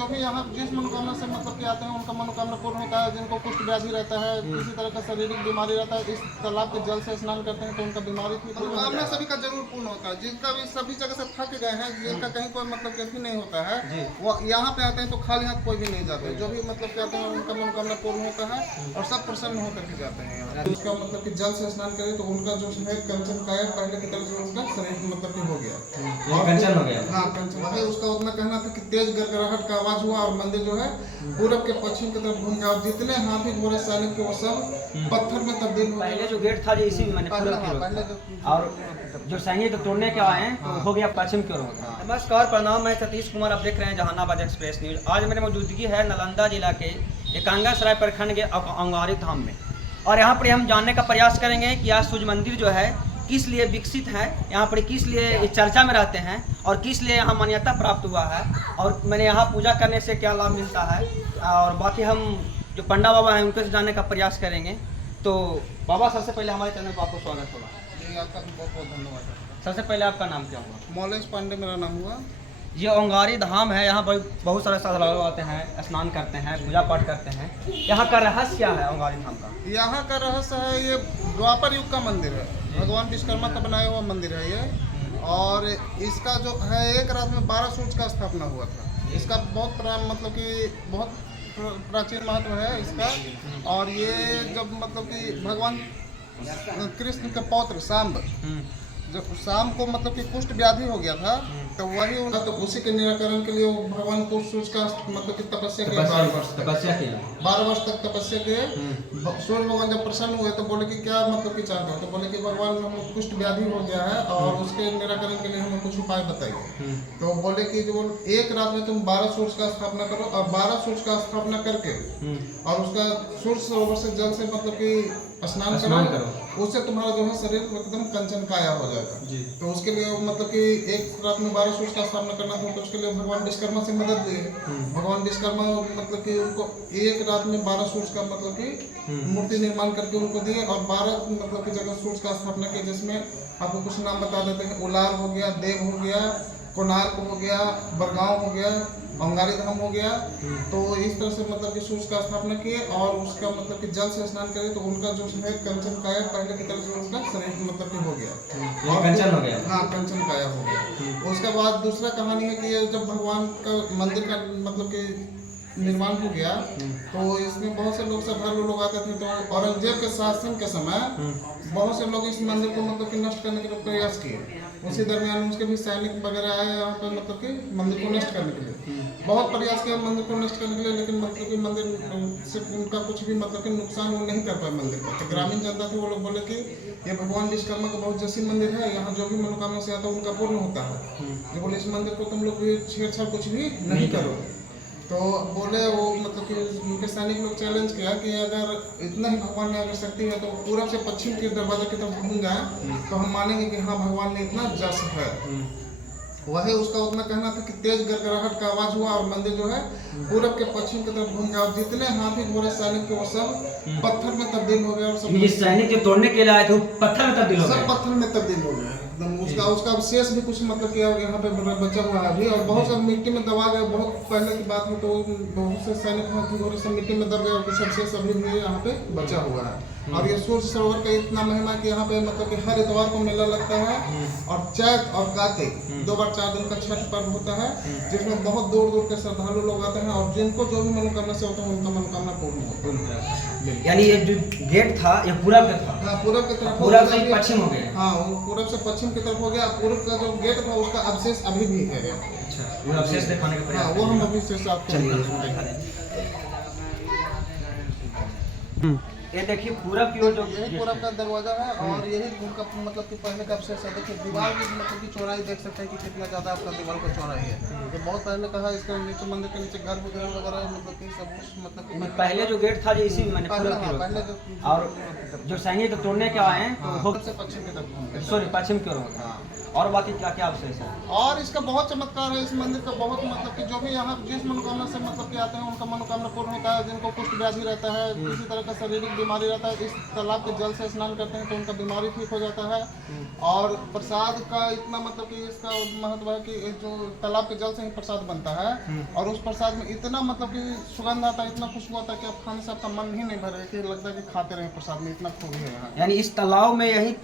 जो भी यहाँ जिस मनोकामना से मतलब कि आते हैं उनका मनोकामना पूर्ण होता है। जिनको कुष्ठ व्याधि रहता है, किसी तरह का शारीरिक बीमारी रहता है, इस तालाब के जल से स्नान करते हैं तो उनका बीमारी मनोकामना सभी का जरूर पूर्ण होता है। जिनका भी सभी जगह से थक गए हैं, जिनका कहीं कोई मतलब कि नहीं होता है, वो यहाँ पे आते हैं तो खाली हाथ कोई भी नहीं जाते। जो भी मतलब कि आते हैं उनका मनोकामना पूर्ण होता है और सब प्रसन्न होकर के जाते हैं यहाँ। उसका मतलब कि जल से स्नान करें तो उनका जो है कंचन काया पहले की तरह उनका शरीर मतलब कि हो गया और कंचन हो गया। हाँ कंचन। वही उसका उतना कहना था कि तेज गड़गड़ाहट का आवाज हुआ और मंदिर जो है पूरब के पश्चिम की तरफ घूम गया और जितने हाथी घोड़े सैनिक के वो सब पत्थर में तब्दील हो गए। पहले जो गेट था जो इसी में मैंने पूरब की ओर, और जो सैनिक तोड़ने के आए हैं तो हो गया पश्चिम की ओर हो गया। नमस्कार, प्रणाम, मैं सतीश कुमार, आप देख रहे हैं जहानाबाद एक्सप्रेस न्यूज। आज मेरी मौजूदगी है नालंदा जिला के एकांगा सराय प्रखंड के अंगारी धाम में, और यहाँ पर हम जानने का प्रयास करेंगे कि आज सूर्य मंदिर जो है किस लिए विकसित है, यहाँ पर किस लिए चर्चा में रहते हैं और किस लिए यहाँ मान्यता प्राप्त हुआ है, और मैंने यहाँ पूजा करने से क्या लाभ मिलता है, और बाकी हम जो पंडा बाबा हैं उनके से जानने का प्रयास करेंगे। तो बाबा, सबसे पहले हमारे चैनल पर आपको स्वागत होगा। आपका बहुत बहुत धन्यवाद। सबसे पहले आपका नाम क्या होगा? मौलेश पांडे मेरा नाम हुआ। ये अंगारी धाम है, यहाँ पर बहुत सारे श्रद्धालु आते हैं, स्नान करते हैं, पूजा पाठ करते हैं। यहाँ का रहस्य क्या है अंगारी धाम का? यहाँ का रहस्य है, ये द्वापर युग का मंदिर है, भगवान विश्वकर्मा का बनाया हुआ मंदिर है ये। और इसका जो है एक रात में 12 सूर्य का स्थापना हुआ था। इसका बहुत मतलब कि बहुत प्राचीन महत्व है इसका। और ये जब मतलब कि भगवान कृष्ण के पौत्र सांब, जब शाम को मतलब कि कुष्ठ व्याधि हो गया था तो वही तो उसी के निराकरण के लिए वो भगवान को सूर्य का मतलब कि तपस्या किया, 12 वर्ष तक तपस्या किए। सूर्य भगवान जब प्रसन्न हुए तो बोले कि क्या मतलब कि चाहते हो, तो बोले कि भगवान हम कुष्ठ व्याधि हो गया है और उसके निराकरण के लिए हमें कुछ उपाय बताइए। तो बोले कि जो एक रात में तुम 12 सूर्य का स्थापना करो, और 12 सूर्य का स्थापना करके और उसका सूर्य सरोवर से जल से मतलब कि स्नान करो, उससे तुम्हारा जो है शरीर एकदम कंचन काया हो जाएगा। तो उसके लिए मतलब कि एक रात में 12 सूर्य का स्थापना करना था, तो उसके लिए भगवान विश्वकर्मा से मदद लिए। भगवान विश्वकर्मा मतलब कि उनको एक रात में 12 सूर्य का मतलब कि मूर्ति निर्माण करके उनको दिए और 12 मतलब की जगह सूर्य का स्थापना की, जिसमें आपको कुछ नाम बता देते हैं। उलार हो गया, देव हो गया, कोणार्क हो गया, बरगांव हो गया, अंगारी धाम हो गया। तो इस तरह से मतलब कि सूर्य का स्थापना किए और उसका मतलब कि जल से स्नान करे तो उनका जो है कंचन काया पहले की तरह से उनका शरीर मतलब कि हो गया और कंचन हो गया। हाँ, कंचन काया हो गया। उसके बाद दूसरा कहानी है कि ये जब भगवान का मंदिर का मतलब कि निर्माण हो गया तो इसमें बहुत से लोग श्रद्धालु लोग आते थे। तो औरंगजेब के शासन के समय बहुत से लोग इस मंदिर को मतलब कि नष्ट करने के लिए प्रयास किए। उसी दरमियान उसके भी सैनिक वगैरह आए यहाँ पर मतलब कि मंदिर को नष्ट करने के लिए। बहुत प्रयास किया मंदिर को नष्ट करने के लिए, लेकिन मतलब कि मंदिर से उनका कुछ भी मतलब कि नुकसान वो नहीं कर पाए मंदिर का। तो ग्रामीण जनता थी, वो लोग बोले कि ये भगवान विश्वकर्मा का बहुत जैसी मंदिर है, यहाँ जो भी मनोकामना से आता है उनका पूर्ण होता है। जो बोले इस मंदिर को तुम लोग भी छेड़छाड़ कुछ भी नहीं करो। तो बोले वो मतलब कि उनके सैनिक लोग चैलेंज किया कि अगर इतना ही भगवान में अगर शक्ति है तो पूरब से पश्चिम के दरवाजे की तरफ घूम जाए तो हम मानेंगे कि हाँ भगवान में इतना जस है। वही उसका उतना कहना था कि तेज गड़गड़ाहट का आवाज हुआ और मंदिर जो है पूरब के पश्चिम की तरफ घूम गया और जितने हाथी घोड़े सैनिक के वो सब पत्थर में तब्दील हो गया। और सब सैनिक जो तोड़ने के लिए आए थे पत्थर में तब्दील हो गए, सब पत्थर में तब्दील हो गया एकदम। उसका अवशेष भी कुछ मतलब कि यहाँ पे बचा हुआ है अभी, और बहुत सब मिट्टी में दबा गए। बहुत पहले की बात है तो बहुत से सैनिक हाथी घोड़े सब मिट्टी में दब गए और कुछ अवशेष अभी भी यहाँ पे बचा हुआ है। और ये सूर्य सरोवर का इतना महिमा कि यहाँ पे मतलब कि हर इतवार को मेला लगता है और चैत और कार्तिक 2 बार 4 दिन का छठ पर्व होता है, जिसमें बहुत दूर दूर के श्रद्धालु लोग आते हैं और जिनको जो भी मनोकामना से होता है उनका मनोकामना पूर्ण होता है। यानी ये जो गेट था ये पूरब का था? हाँ, पूरब की तरफ, पूरब से पश्चिम हो गया। हाँ, पूरब से पश्चिम की तरफ हो गया। पूरब का जो गेट था उसका अवशेष अभी भी है। अच्छा, वो अवशेष दिखाने का प्रयास। हाँ, वो हम अभी से आपको दिखा दें। ये देखिए पूरब की ओर जो पूरब का दरवाजा है और यही उनका मतलब कि पहले का अवशेष है। देखिए दीवार की मतलब कि चौड़ाई देख सकते हैं कि कितना ज़्यादा आपका दीवार का चौड़ाई है। ये बहुत पहले का है। इसके नीचे मंदिर के नीचे गर्भगृह वगैरह मतलब कि सब कुछ मतलब कि पहले जो गेट था जो इसी में मैंने पूरब की ओर, और जो सैनिक तोड़ने के आए हैं तो से पश्चिम की तरफ, सॉरी पश्चिम की ओर होगा। और बाकी क्या क्या विशेष है? और इसका बहुत चमत्कार है इस मंदिर का, बहुत मतलब कि जो भी यहाँ जिस मनोकामना से मतलब कि आते हैं उनका मनोकामना पूर्ण होता है। जिनको कुष्ठ व्याधि रहता है, किसी तरह का शारीरिक बीमारी रहता है, इस तालाब के जल से स्नान करते हैं तो उनका बीमारी ठीक हो जाता है। और प्रसाद का इतना मतलब कि इसका महत्व है कि जो तालाब के जल से ही प्रसाद बनता है और उस प्रसाद में इतना मतलब कि सुगंध आता है, इतना खुशबू आता है कि आप खाने से आपका मन ही नहीं भरे, कि लगता है कि खाते रहे प्रसाद में, इतना खूबी है यहाँ। यानी इस तालाब में यही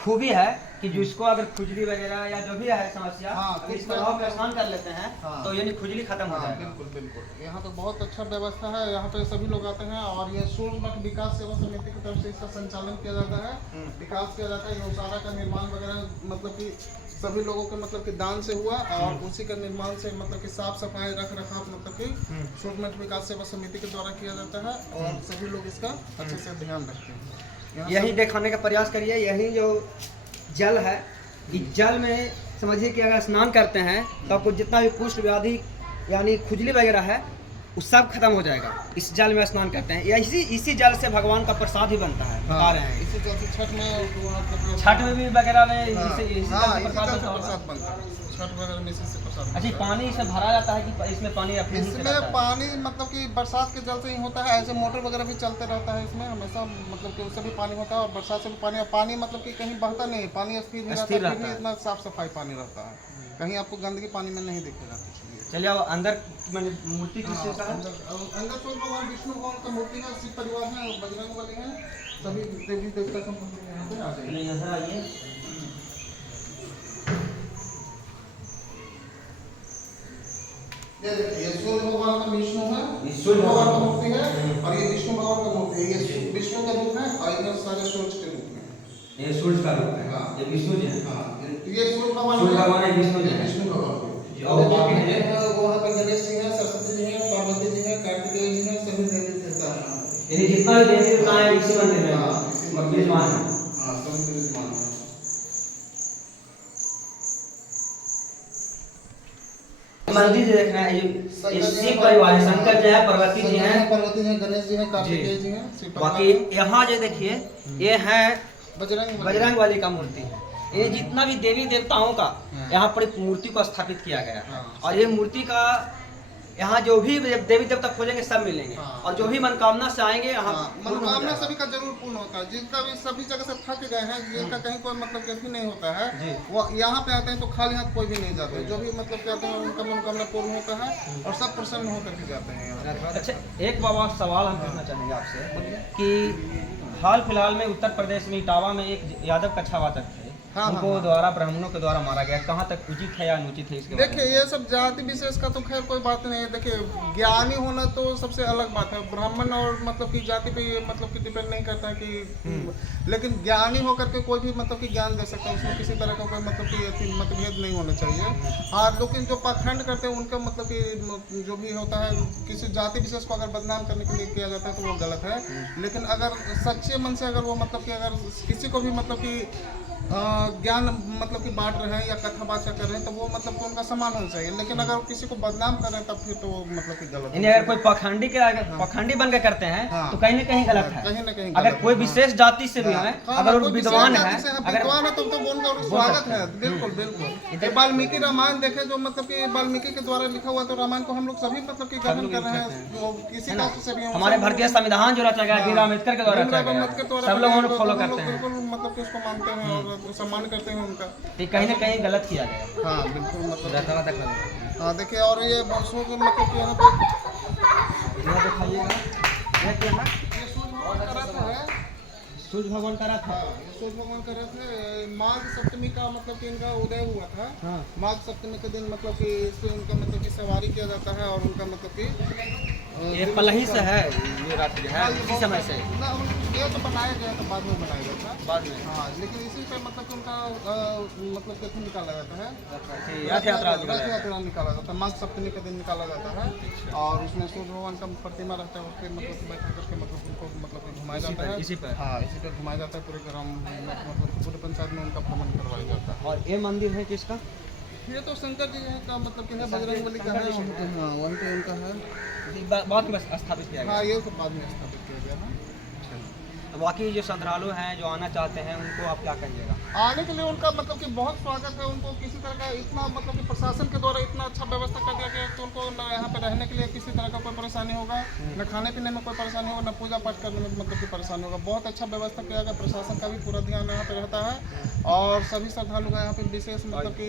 खूबी है कि जिसको अगर खुजली वगैरह या जो भी है समस्या, तो इस तालाब में स्नान कर लेते हैं तो यानी खुजली खत्म हो जाएगा। बिल्कुल बिल्कुल, यहाँ पे बहुत अच्छा व्यवस्था है, यहाँ पे सभी लोग आते हैं। और ये सूर्य मठ विकास सेवा समिति की तरफ से इसका संचालन किया जाता है, विकास किया जाता है। गौशाला का निर्माण वगैरह मतलब कि सभी लोगों के मतलब कि दान से हुआ और उसी का निर्माण से मतलब कि साफ सफाई रख रखाव मतलब कि सूर्य मठ विकास सेवा समिति के द्वारा किया जाता है और सभी लोग इसका अच्छे से ध्यान रखते हैं। यही दिखाने का प्रयास करिए। यही जो जल है, इस जल में समझिए कि अगर स्नान करते हैं तो आपको जितना भी कुष्ठ व्याधि यानी खुजली वगैरह है वो सब खत्म हो जाएगा। इस जल में स्नान करते हैं, इसी जल से भगवान का प्रसाद ही बनता है, बता रहे हैं। इसी जल से छठ में छठ में भी वगैरह में इसी इसी जल जल से से प्रसाद प्रसाद बनता है, छठ वगैरह में इसी से प्रसाद। अच्छा, पानी इसमें भरा जाता है कि इसमें पानी अपने ही से इसमें रहता है? पानी मतलब कि बरसात के जल से ही होता है, ऐसे मोटर वगैरह भी चलते रहता है इसमें हमेशा, मतलब कि उससे भी पानी होता है और बरसात से भी पानी। पानी मतलब कि कहीं बहता नहीं, पानी स्थिर नहीं रहता है, फिर भी इतना साफ सफाई पानी रहता है, कहीं आपको गंदगी पानी में नहीं दिखेगा कुछ भी। चलिए अब अंदर मैंने मूर्ति किस चीज़ का है? अंदर सूर्य भगवान विष्णु भगवान का मूर्ति है, शिव परिवार है, बजरंग बली है, सभी देवी देवता का मूर्ति है। यहाँ पे आ जाइए। चलिए इधर आइए। ये देखिए, ये सूर्य भगवान का विष्णु है, सूर्य भगवान का मूर्ति है और ये विष्णु भगवान का मूर्ति है। ये विष्णु का रूप है और इधर सारे सूर्य के रूप में। ये सूर्य का रूप है, हाँ। ये विष्णु जी है। हाँ, ये सूर्य भगवान है, विष्णु जी है। विष्णु भगवान और बाकी है वहाँ पे गणेश जी हैं, सरस्वती जी हैं, पार्वती जी हैं, कार्तिकेय जी हैं, सभी देवी देवता हैं। यानी जितना भी देवी देवता है इसी मंदिर में विराजमान है। हाँ, सभी विराजमान हैं। मंदिर जो देखना है ये शिव परिवार है, शंकर जी है, पार्वती जी हैं, पार्वती जी हैं, गणेश जी हैं, कार्तिकेय जी हैं, शिव परिवार बाकी हैं। यहाँ जो देखिए ये है बजरंग बली का मूर्ति है। ये जितना भी देवी देवताओं का यहाँ पर एक मूर्ति को स्थापित किया गया है और ये मूर्ति का यहाँ जो भी देवी देवता खोजेंगे सब मिलेंगे और जो भी मनोकामना से आएंगे यहाँ मनोकामना सभी का जरूर पूर्ण होता है। जिनका भी सभी जगह से थक गए हैं, जिनका कहीं कोई मतलब कहीं नहीं होता है, वो यहाँ पे आते हैं तो खाली हाथ कोई भी नहीं जाते हैं। जो भी मतलब कहते हैं उनका मनोकामना पूर्ण होता है और सब प्रसन्न होकर के जाते हैं यहाँ। अच्छा, एक बाबा सवाल हम पूछना चाहेंगे आपसे कि हाल फिलहाल में उत्तर प्रदेश में इटावा में एक यादव कच्छावाचक थे, उनको द्वारा ब्राह्मणों के द्वारा मारा गया, कहाँ तक उचित है या अनुचित है इसके? देखिए, ये सब जाति विशेष का तो खैर कोई बात नहीं है। देखिए, ज्ञानी होना तो सबसे अलग बात है, ब्राह्मण और मतलब कि जाति पे ये मतलब कि डिपेंड नहीं करता है कि, लेकिन ज्ञानी होकर के कोई भी मतलब कि ज्ञान दे सकता है, उसमें किसी तरह का कोई मतलब कि मतभेद नहीं होना चाहिए। और लेकिन जो पाखंड करते हैं उनका मतलब कि जो भी होता है, किसी जाति विशेष को अगर बदनाम करने के लिए किया जाता है तो वो गलत है। लेकिन अगर सच्चे मन से अगर वो मतलब कि अगर किसी को भी मतलब कि ज्ञान मतलब कि बांट रहे हैं या कथा बाचा कर रहे हैं तो वो मतलब कि उनका सम्मान होना चाहिए। लेकिन अगर किसी को बदनाम कर रहे हैं तब फिर तो वो मतलब कि गलत है। अगर कोई पखंडी बन के करते हैं तो कहीं ना कहीं गलत है। कहीं ना कहीं अगर कोई विशेष जाति से भी है, अगर वो विद्वान है, विद्वान है तो उनका स्वागत है। बिल्कुल बिल्कुल। वाल्मीकि रामायण देखे, जो मतलब कि वाल्मीकि के द्वारा लिखा हुआ, तो रामायण को हम लोग सभी मतलब कि ग्रहण कर रहे हैं, किसी कास्ट से भी। हमारे भारतीय संविधान जो रचा गया भीमराव अम्बेडकर के द्वारा रचा गया, सब लोग उनको फॉलो करते हैं, बिल्कुल मतलब कि उसको मानते हैं और सम्मान करते हैं उनका। कहीं ना कहीं गलत किया गया। हाँ बिल्कुल, मतलब तक हाँ देखिए, और ये वर्षों के मतलब कि यहाँ पे दिखाइएगा, ये सूर्य भगवान का रथ है। सूर्य भगवान का रथ ये सूर्य भगवान का रथ है। माघ सप्तमी का मतलब कि इनका उदय हुआ था। माघ सप्तमी के दिन मतलब कि इस पे उनका मतलब कि सवारी किया जाता है और उनका मतलब कि ये पलही से है ये रथ जो है, इसी समय से ना ये तो बनाया गया था, बाद में बनाया गया था बाद में। हाँ, लेकिन इसी पे मतलब कि उनका मतलब कि निकाला जाता है, रथ यात्रा निकाला जाता है। माघ सप्तमी के दिन निकाला जाता है और उसमें सूर्य भगवान का प्रतिमा रहता है, उसके मतलब कि बैठा करके मतलब उनको मतलब कि घुमाया जाता है। इसी पर हाँ, इसी पर घुमाया जाता है। पूरे ग्राम पूरे पंचायत में उनका भ्रमण करवाया जाता है। और ये मंदिर है किसका? ये तो शंकर जी का मतलब कि है, बजरंग बली का है। हाँ, वहीं पे उनका है, बाद में स्थापित किया गया। हाँ, ये तो बाद में स्थापित किया गया है। तो बाकी जो श्रद्धालु हैं जो आना चाहते हैं उनको आप क्या कहिएगा? आने के लिए उनका मतलब कि बहुत स्वागत है। उनको किसी तरह का इतना मतलब कि प्रशासन के द्वारा इतना अच्छा व्यवस्था कर दिया गया है कि उनको न यहाँ पे रहने के लिए किसी तरह का कोई परेशानी होगा, न खाने पीने में कोई परेशानी होगा, न पूजा पाठ करने में मतलब कि परेशानी होगा। बहुत अच्छा व्यवस्था किया गया, प्रशासन का भी पूरा ध्यान यहाँ पे रहता है और सभी श्रद्धालु का यहाँ पे विशेष मतलब कि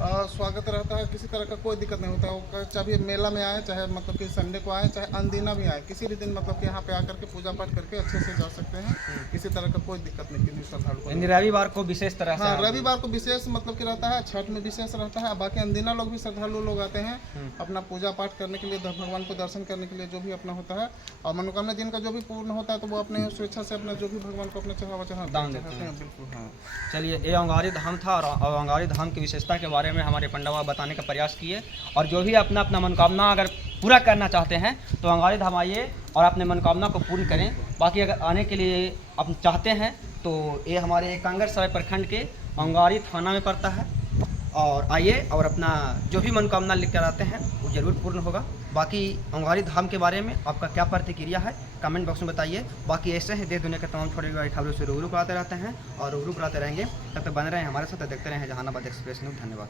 स्वागत रहता है। किसी तरह का कोई दिक्कत नहीं होता है। वो चाहे मेला में आए, चाहे मतलब कि संडे को आए, चाहे अनदिना भी आए, किसी भी दिन मतलब कि यहाँ पे आकर के पूजा पाठ करके अच्छे से जा सकते हैं। किसी तरह का कोई दिक्कत नहीं किसी श्रद्धालु को। रविवार को विशेष तरह से, हाँ, रविवार को विशेष मतलब कि रहता है, छठ में विशेष रहता है। बाकी अनदिना लोग भी श्रद्धालु लोग आते हैं अपना पूजा पाठ करने के लिए, भगवान को दर्शन करने के लिए, जो भी अपना होता है। और मनोकामना जिनका जो भी पूर्ण होता है तो वो अपने स्वेच्छा से अपना जो भी भगवान को अपना चढ़ावा दान देते हैं। बिल्कुल, हाँ। चलिए, ये अंगारी धाम था और अंगारी धाम की विशेषता के बारे में हमारे पंडवा बताने का प्रयास किए। और जो भी अपना अपना मनोकामना अगर पूरा करना चाहते हैं तो अंगारी धाम आइए और अपने मनोकामना को पूर्ण करें। बाकी अगर आने के लिए आप चाहते हैं तो ये हमारे कांगर सराय प्रखंड के अंगारी थाना में पड़ता है। और आइए और अपना जो भी मनोकामना लिख कर आते हैं वो जरूर पूर्ण होगा। बाकी अंगारी धाम के बारे में आपका क्या प्रतिक्रिया है कमेंट बॉक्स में बताइए। बाकी ऐसे ही देश दुनिया के तमाम छोटी बड़ी खबरों से रूबरू कराते रहते हैं और रूबरू कराते रहेंगे। तब तक बने रहें हमारे साथ, देखते रहें जहानाबाद एक्सप्रेस न्यूज़। धन्यवाद।